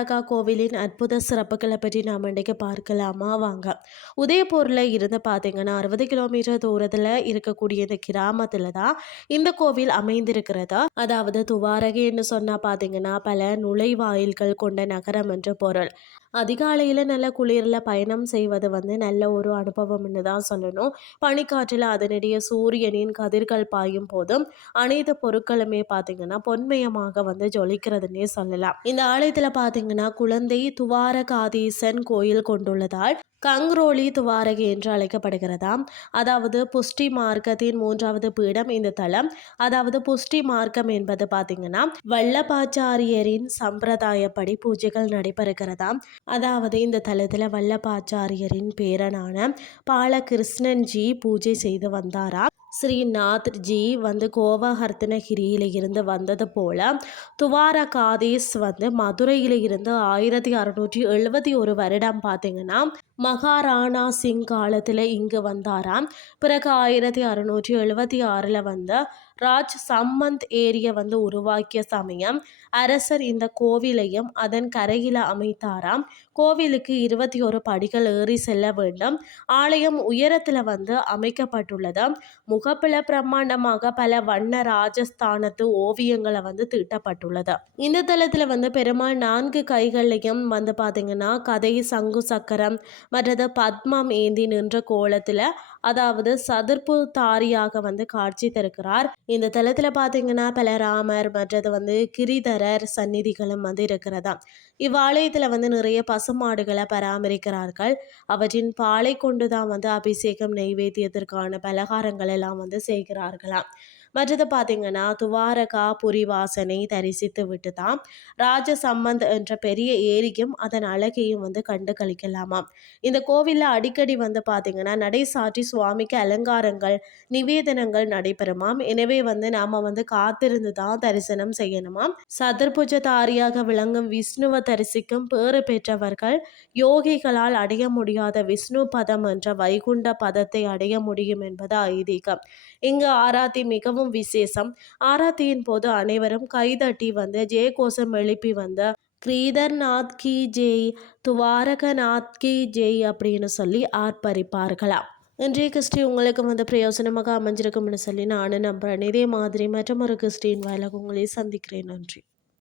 துவாரகா கோவிலின் அற்புத சிறப்புகளை பற்றி நாம் இன்றைக்கு பார்க்கலாமா வாங்க. உதயபூரில் இருந்து பார்த்தீங்கன்னா 60 கிலோமீட்டர் தூரத்தில் இருக்கக்கூடிய இந்த கிராமத்தில் தான் இந்த கோவில் அமைந்திருக்கிறது. அதாவது துவாரகைன்னு சொன்னால் பார்த்தீங்கன்னா பல நுழைவாயில்கள் கொண்ட நகரம் என்று பொருள். அதிகாலையில் நல்ல குளிரில் பயணம் செய்வது நல்ல ஒரு அனுபவம்னு தான் சொல்லணும். பனிக்காற்றில் அதனுடைய சூரியனின் கதிர்கள் பாயும் போதும் அனைத்து பொருட்களுமே பார்த்தீங்கன்னா பொன்மயமாக ஜொலிக்கிறதுனே சொல்லலாம். இந்த ஆலயத்தில் பார்த்தீங்கன்னா குழந்தை துவாரகாதீசன் கோயில் கொண்டுள்ளதால் கங்ரோலி துவாரகை என்று அழைக்கப்படுகிறதாம். அதாவது புஷ்டி மார்க்கத்தின் 3வது பீடம் இந்த தலம். அதாவது புஷ்டி மார்க்கம் என்பது பார்த்தீங்கன்னா வல்லபாச்சாரியரின் சம்பிரதாயப்படி பூஜைகள் நடைபெறுகிறதாம். அதாவது இந்த தலத்தில் வல்லபாச்சாரியரின் பேரனான பாலகிருஷ்ணன்ஜி பூஜை செய்து வந்தாராம். ஸ்ரீநாத்ஜி கோவஹர்த்தனகிரியில இருந்து வந்தது போல துவாரகாதீஸ் மதுரையில இருந்து 1671 வருடம் பார்த்தீங்கன்னா மகாராணா சிங் காலத்தில் இங்கு வந்தாராம். பிறகு 1676 ராஜ் சம்மந்த் ஏரியை உருவாக்கிய சமயம் அரசர் இந்த கோவிலையும் அதன் கரையில் அமைத்தாராம். கோவிலுக்கு 21 படிகள் ஏறி செல்ல வேண்டும். ஆலயம் உயரத்தில் அமைக்கப்பட்டுள்ளது. முகப்பில பிரம்மாண்டமாக பல வண்ண ராஜஸ்தானத்து ஓவியங்களை தீட்டப்பட்டுள்ளது. இந்த தளத்தில் பெருமாள் 4 கைகளையும் பார்த்தீங்கன்னா கதை சங்கு சக்கரம் மற்றது பத்மம் ஏந்தி நின்ற கோலத்தில் அதாவது சதுர்ப்பு தாரியாக காட்சி தருகிறார். இந்த தளத்தில் பார்த்தீங்கன்னா பல ராமர் மற்றது கிரிதரர் சந்நிதிகளும் இருக்கிறதா. இவ்வாலயத்தில் நிறைய பசுமாடுகளை பராமரிக்கிறார்கள். அவற்றின் பாலை கொண்டுதான் அபிஷேகம் நெய்வேத்தியத்திற்கான பலகாரங்கள் எல்லாம் செய்கிறார்களாம். மற்றது பார்த்தீங்கன்னா துவாரகா புரிவாசனை தரிசித்து விட்டு தான் ராஜசம்பந்த் என்ற பெரிய ஏரியும் அதன் அழகையும் கண்டு கழிக்கலாமாம். இந்த கோவிலில் அடிக்கடி பார்த்தீங்கன்னா நடை சாற்றி சுவாமிக்கு அலங்காரங்கள் நிவேதனங்கள் நடைபெறுமாம். எனவே நாம காத்திருந்து தான் தரிசனம் செய்யணுமாம். சதுர்புஜதாரியாக விளங்கும் விஷ்ணுவை தரிசிக்கும் பேறு பெற்றவர்கள் யோகிகளால் அடைய முடியாத விஷ்ணு பதம் என்ற வைகுண்ட பதத்தை அடைய முடியும் என்பது ஐதீகம். இங்கு ஆராத்தி மிகவும் விசேஷம். ஆராத்தியின் போது அனைவரும் கைதட்டி ஜெயகோஷம் எழுப்பி கிரீதர்நாத் கி ஜெய் துவாரகநாத் கி ஜெய் அப்படின்னு சொல்லி ஆர்ப்பரிப்பார்களாம். இன்றைய கிறிஸ்டி உங்களுக்கு பிரயோசனமாக அமைஞ்சிருக்கும்னு சொல்லி நானும் நம்புறேன். இதே மாதிரி மற்றொரு கிறிஸ்டின் வாயிலாக உங்களை சந்திக்கிறேன். நன்றி.